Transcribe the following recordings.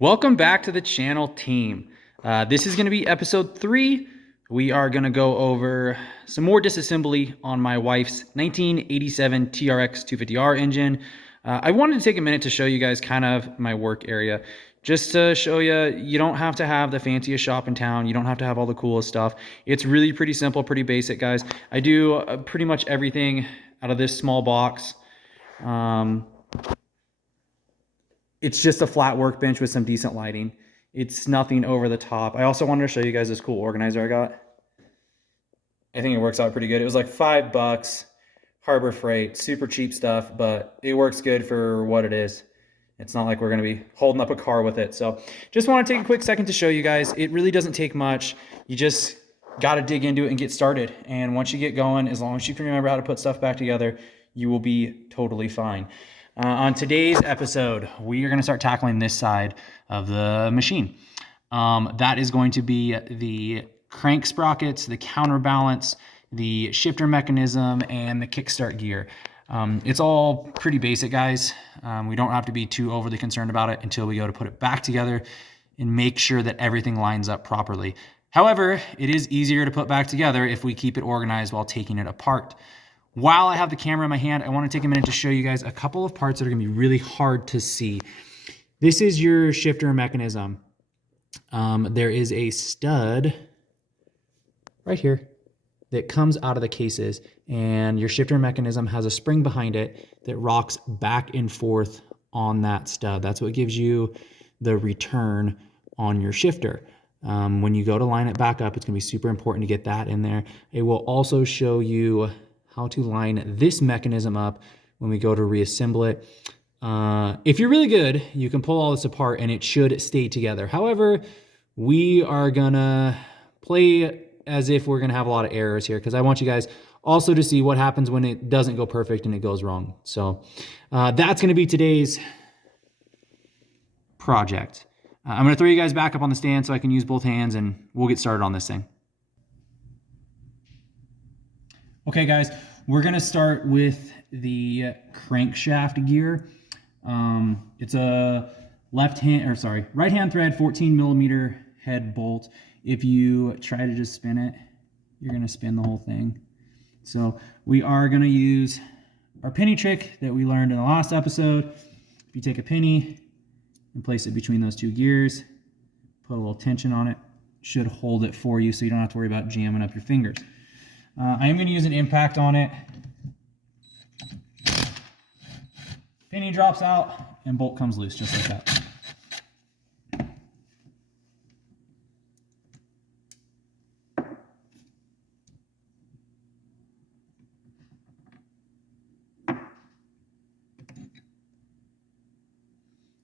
Welcome back to the channel, team. This is going to be episode 3. We are going to go over some more disassembly on my wife's 1987 TRX250R engine. I wanted to take a minute to show you guys kind of my work area, just to show you don't have to have the fanciest shop in town. You don't have to have all the coolest stuff. It's really pretty simple, pretty basic, guys. I do pretty much everything out of this small box. It's just a flat workbench with some decent lighting. It's nothing over the top. I also wanted to show you guys this cool organizer I got. I think it works out pretty good. It was like $5, Harbor Freight, super cheap stuff, but it works good for what it is. It's not like we're gonna be holding up a car with it. So just wanna take a quick second to show you guys. It really doesn't take much. You just gotta dig into it and get started. And once you get going, as long as you can remember how to put stuff back together, you will be totally fine. On today's episode, we are going to start tackling this side of the machine. That is going to be the crank sprockets, the counterbalance, the shifter mechanism, and the kickstart gear. It's all pretty basic, guys. We don't have to be too overly concerned about it until we go to put it back together and make sure that everything lines up properly. However, it is easier to put back together if we keep it organized while taking it apart. While I have the camera in my hand, I want to take a minute to show you guys a couple of parts that are going to be really hard to see. This is your shifter mechanism. There is a stud right here that comes out of the cases, and your shifter mechanism has a spring behind it that rocks back and forth on that stud. That's what gives you the return on your shifter. When you go to line it back up, it's going to be super important to get that in there. It will also show you how to line this mechanism up when we go to reassemble it. If you're really good, you can pull all this apart and it should stay together. However, we are gonna play as if we're gonna have a lot of errors here, because I want you guys also to see what happens when it doesn't go perfect and it goes wrong. So that's gonna be today's project. I'm gonna throw you guys back up on the stand so I can use both hands, and we'll get started on this thing. Okay, guys, we're gonna start with the crankshaft gear. It's a right hand thread, 14 millimeter head bolt. If you try to just spin it, you're gonna spin the whole thing. So we are gonna use our penny trick that we learned in the last episode. If you take a penny and place it between those two gears, put a little tension on it, should hold it for you so you don't have to worry about jamming up your fingers. I am going to use an impact on it. Penny drops out and bolt comes loose just like that.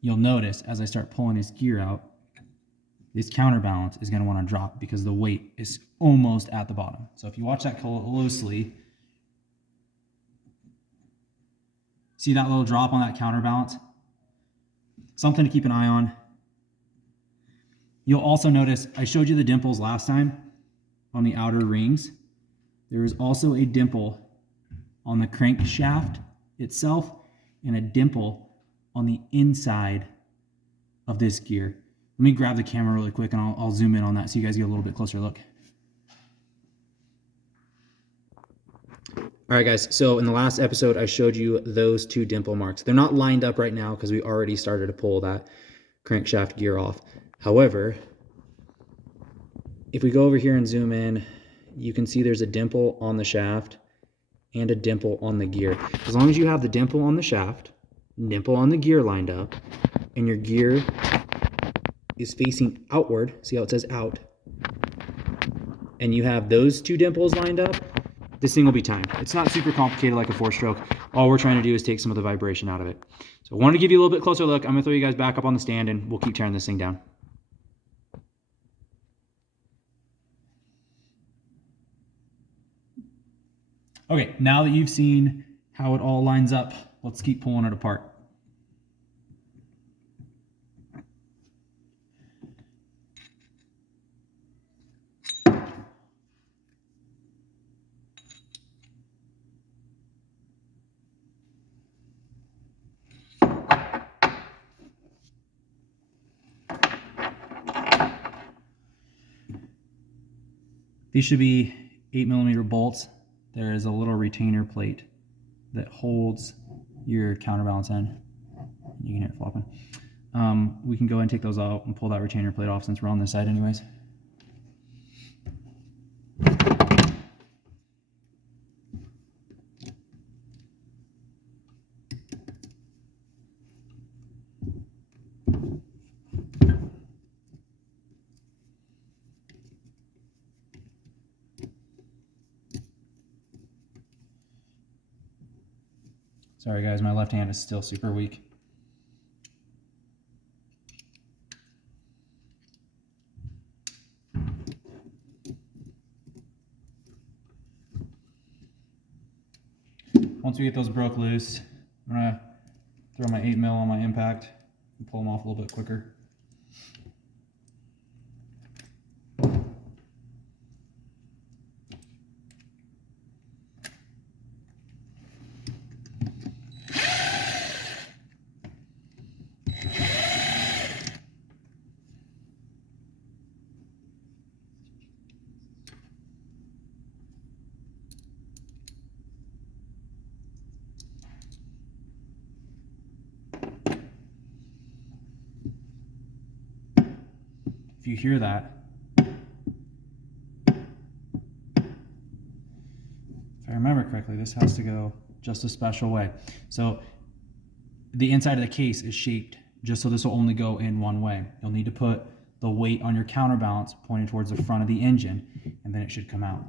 You'll notice as I start pulling this gear out, this counterbalance is going to want to drop because the weight is almost at the bottom. So if you watch that closely, see that little drop on that counterbalance? Something to keep an eye on. You'll also notice, I showed you the dimples last time on the outer rings. There is also a dimple on the crankshaft itself and a dimple on the inside of this gear. Let me grab the camera really quick and I'll zoom in on that so you guys get a little bit closer look. All right, guys, so in the last episode, I showed you those two dimple marks. They're not lined up right now because we already started to pull that crankshaft gear off. However, if we go over here and zoom in, you can see there's a dimple on the shaft and a dimple on the gear. As long as you have the dimple on the shaft, dimple on the gear lined up, and your gear is facing outward, see how it says out, and you have those two dimples lined up, this thing will be timed. It's not super complicated like a 4-stroke. All we're trying to do is take some of the vibration out of it. So I wanted to give you a little bit closer look. I'm gonna throw you guys back up on the stand and we'll keep tearing this thing down. Okay, now that you've seen how it all lines up, let's keep pulling it apart. These should be 8mm bolts. There is a little retainer plate that holds your counterbalance in. You can hear it flopping. We can go ahead and take those out and pull that retainer plate off since we're on this side anyways. Sorry guys, my left hand is still super weak. Once we get those broke loose, I'm gonna throw my 8mm on my impact and pull them off a little bit quicker. If you hear that, if I remember correctly, this has to go just a special way. So the inside of the case is shaped just so this will only go in one way. You'll need to put the weight on your counterbalance pointing towards the front of the engine, and then it should come out.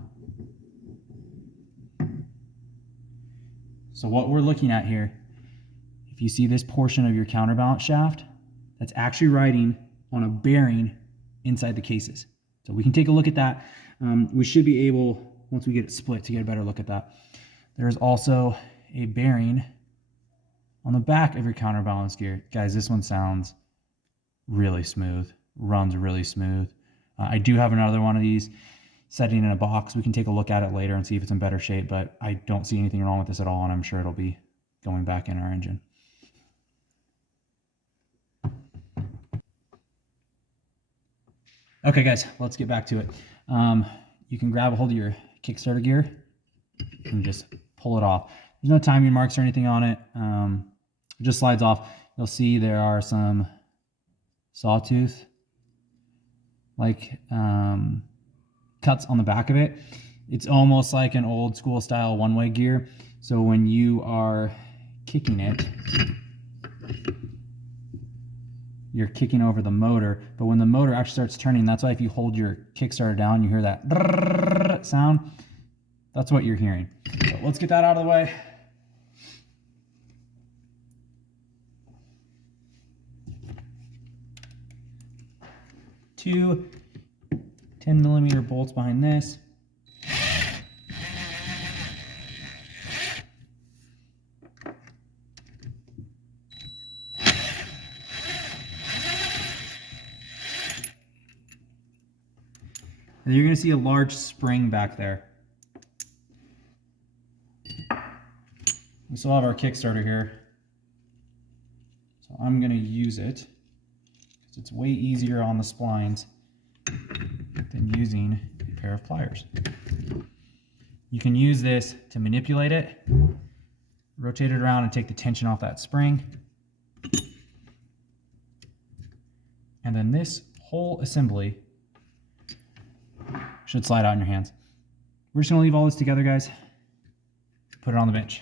So what we're looking at here, if you see this portion of your counterbalance shaft, that's actually riding on a bearing inside the cases. So we can take a look at that. We should be able, once we get it split, to get a better look at that. There's also a bearing on the back of your counterbalance gear. Guys, this one sounds really smooth, runs really smooth. I do have another one of these sitting in a box. We can take a look at it later and see if it's in better shape, but I don't see anything wrong with this at all, and I'm sure it'll be going back in our engine. Okay guys, let's get back to it. You can grab a hold of your Kickstarter gear and just pull it off. There's no timing marks or anything on it. It just slides off. You'll see there are some sawtooth like cuts on the back of it. It's almost like an old school style one-way gear. So when you are kicking it, you're kicking over the motor, but when the motor actually starts turning, that's why if you hold your Kickstarter down, you hear that sound. That's what you're hearing. So let's get that out of the way. Two 10mm bolts behind this. And you're going to see a large spring back there. We still have our Kickstarter here. So I'm going to use it because it's way easier on the splines than using a pair of pliers. You can use this to manipulate it, rotate it around and take the tension off that spring. And then this whole assembly should slide out in your hands. We're just gonna leave all this together, guys. Put it on the bench.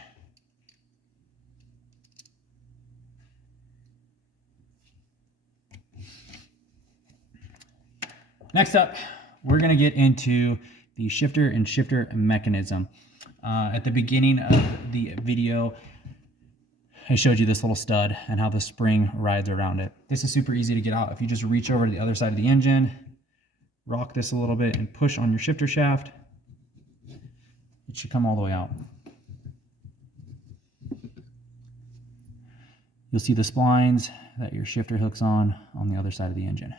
Next up, we're gonna get into the shifter and shifter mechanism. At the beginning of the video, I showed you this little stud and how the spring rides around it. This is super easy to get out. If you just reach over to the other side of the engine, rock this a little bit and push on your shifter shaft, it should come all the way out. You'll see the splines that your shifter hooks on the other side of the engine.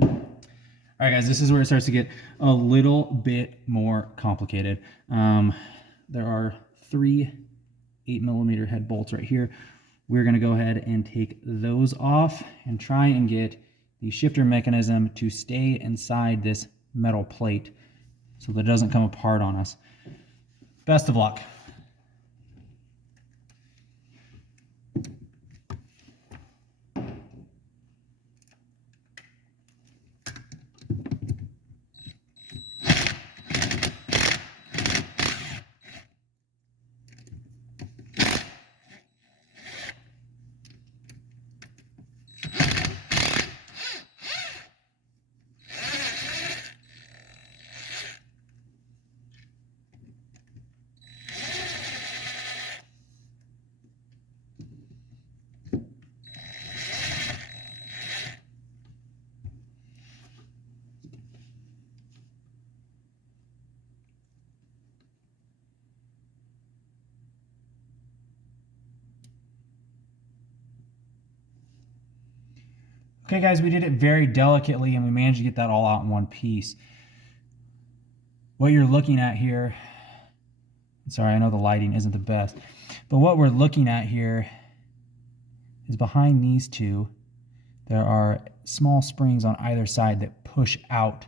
All right, guys, this is where it starts to get a little bit more complicated. There are 3 8mm head bolts right here. we're going to go ahead and take those off and try and get the shifter mechanism to stay inside this metal plate so that it doesn't come apart on us. Best of luck. Okay guys, we did it very delicately and we managed to get that all out in one piece. What you're looking at here, sorry, I know the lighting isn't the best, but what we're looking at here is behind these two, there are small springs on either side that push out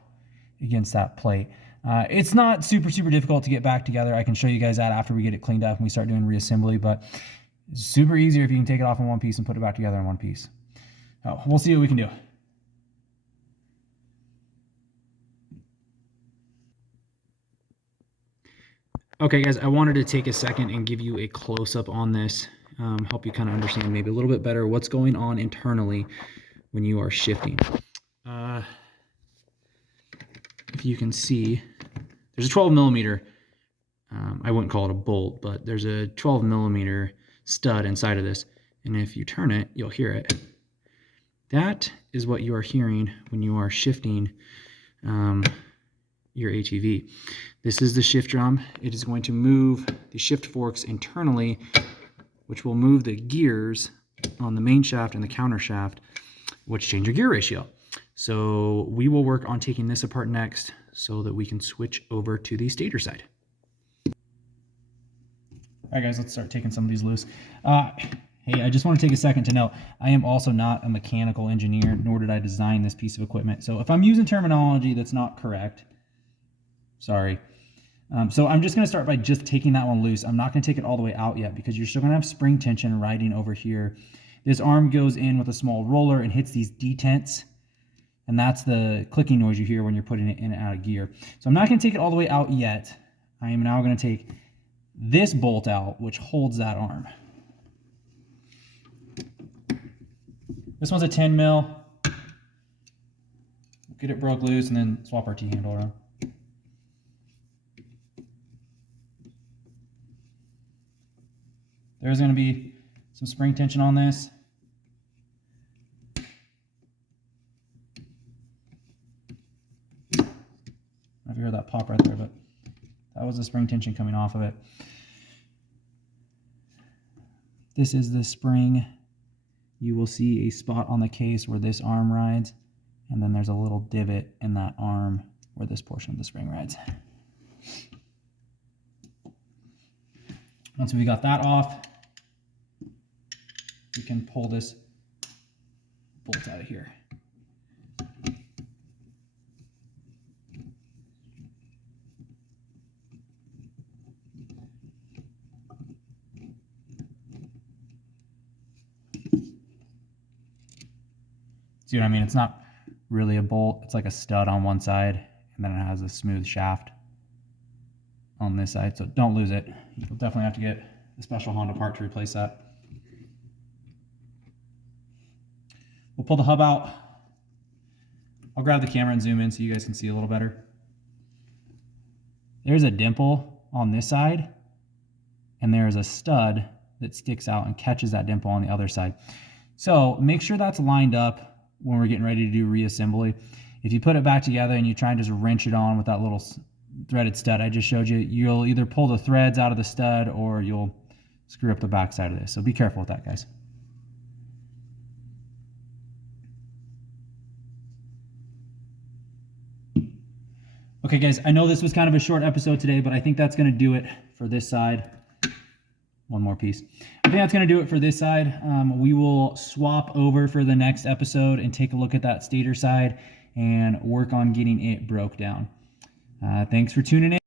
against that plate. It's not super difficult to get back together. I can show you guys that after we get it cleaned up and we start doing reassembly, but it's super easier if you can take it off in one piece and put it back together in one piece. We'll see what we can do. Okay guys, I wanted to take a second and give you a close-up on this, help you kind of understand maybe a little bit better what's going on internally when you are shifting. If you can see, there's a 12 millimeter, I wouldn't call it a bolt, but there's a 12 millimeter stud inside of this. And if you turn it, you'll hear it. That is what you are hearing when you are shifting your ATV. This is the shift drum. It is going to move the shift forks internally, which will move the gears on the main shaft and the counter shaft, which change your gear ratio. So we will work on taking this apart next so that we can switch over to the stator side. All right guys, let's start taking some of these loose. Hey, I just want to take a second to note, I am also not a mechanical engineer, nor did I design this piece of equipment. So if I'm using terminology that's not correct, sorry. So I'm just going to start by just taking that one loose. I'm not going to take it all the way out yet because you're still going to have spring tension riding over here. This arm goes in with a small roller and hits these detents, and that's the clicking noise you hear when you're putting it in and out of gear. So I'm not going to take it all the way out yet. I am now going to take this bolt out, which holds that arm. This one's a 10 mil. Get it broke loose and then swap our T-handle around. There's going to be some spring tension on this. I don't know if you heard that pop right there, but that was the spring tension coming off of it. This is the spring. You will see a spot on the case where this arm rides, and then there's a little divot in that arm where this portion of the spring rides. Once we got that off, we can pull this bolt out of here. See what I mean? It's not really a bolt. It's like a stud on one side, and then it has a smooth shaft on this side. So don't lose it. You'll definitely have to get a special Honda part to replace that. We'll pull the hub out. I'll grab the camera and zoom in so you guys can see a little better. There's a dimple on this side, and there's a stud that sticks out and catches that dimple on the other side. So make sure that's lined up when we're getting ready to do reassembly. If you put it back together and you try and just wrench it on with that little threaded stud I just showed you, you'll either pull the threads out of the stud or you'll screw up the back side of this. So be careful with that, guys. Okay guys, I know this was kind of a short episode today, but I think that's going to do it for this side. one more piece. I think that's going to do it for this side. We will swap over for the next episode and take a look at that stator side and work on getting it broke down. Thanks for tuning in.